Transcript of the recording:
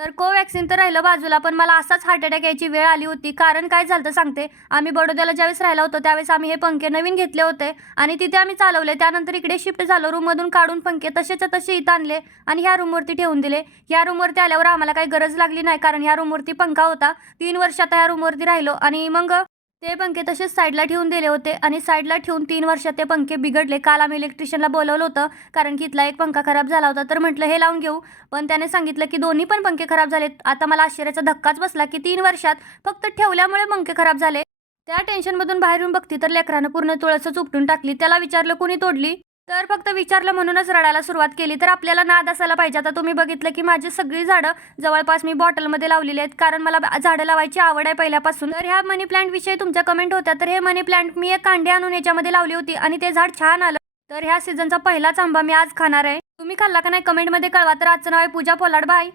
तर कोवॅक्सिन तर राहिलं बाजूला, पण मला असाच हार्ट अटॅक यायची वेळ आली होती. कारण काय झालं होतं सांगते. आम्ही बडोद्याला ज्यावेळेस राहिला होतो, त्यावेळेस आम्ही हे पंखे नवीन घेतले होते आणि तिथे आम्ही चालवले. त्यानंतर इकडे शिफ्ट झालो. रूममधून काढून पंखे तसेच्या तसे इथं आणले आणि ह्या रूमवरती ठेवून दिले. ह्या रूमवरती आल्यावर आम्हाला काही गरज लागली नाही, कारण ह्या रूमवरती पंखा होता. 3 वर्ष आता ह्या रूमवरती राहिलो आणि मग ते पंखे तसेच साईडला ठेवून दिले होते आणि साईडला ठेवून 3 वर्षात ते पंखे बिघडले. काल आम्ही इलेक्ट्रिशियनला बोलावलं होतं, कारण की इथला एक पंखा खराब झाला होता. तर म्हटलं हे लावून घेऊ, पण त्याने सांगितलं की दोन्ही पण पंखे खराब झालेत. आता मला आश्चर्याचा धक्काच बसला की 3 वर्षात फक्त ठेवल्यामुळे पंखे खराब झाले. त्या टेन्शनमधून बाहेर येऊन बघते तर लेकरानं पूर्ण तुळसच उपटून टाकली. त्याला विचारलं कुणी तोडली? तर फक्त विचारलं म्हणूनच रडायला सुरुवात केली. तर आपल्याला नाद असायला पाहिजे. आता तुम्ही बघितलं की माझी सगळी झाडं जवळपास मी बॉटलमध्ये लावलेली आहेत, कारण मला झाडं लावायची आवड आहे पहिल्यापासून. तर ह्या मनी प्लांटविषयी तुमच्या कमेंट होत्या. तर हे मनी प्लांट मी एक कांडी आणून ह्याच्यामध्ये लावली होती आणि ते झाड छान आलं. तर ह्या सीझनचा पहिलाच आंबा मी आज खाणार आहे. तुम्ही खाल्ला का नाही कमेंटमध्ये कळवा. तर आजचं नाव आहे पूजा पोलाड. बाय.